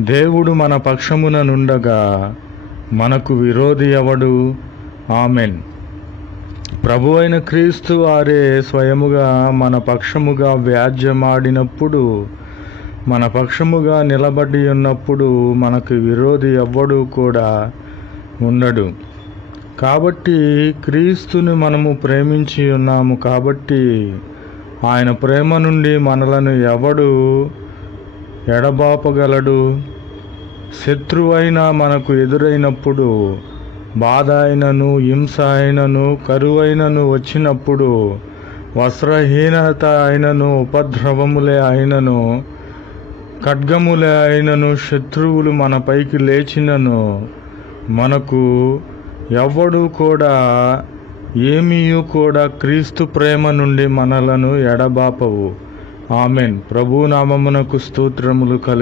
దేవుడు మన పక్షమున నుండగా మనకు విరోధి ఎవడు? ఆమెన్. ప్రభు అయిన క్రీస్తు వారే స్వయముగా మన పక్షముగా వ్యాజ్యమాడినప్పుడు మన పక్షముగా నిలబడి ఉన్నప్పుడు మనకు విరోధి ఎవ్వడు కూడా ఉండడు. కాబట్టి క్రీస్తుని మనము ప్రేమించి ఉన్నాము కాబట్టి ఆయన ప్రేమ నుండి మనలను ఎవడు ఎడబాపగలడు. శత్రువైన మనకు ఎదురైనప్పుడు బాధ అయినను హింస అయినను కరువైనను వచ్చినప్పుడు వస్త్రహీనత అయినను ఉపద్రవములే అయినను ఖడ్గములే అయినను శత్రువులు మన పైకి లేచినను మనకు ఎవడు కూడా ఏమీ కూడా క్రీస్తు ప్రేమ నుండి మనలను ఎడబాపవు. ఆమెన్. ప్రభునామమునకు స్తోత్రములు కలుగు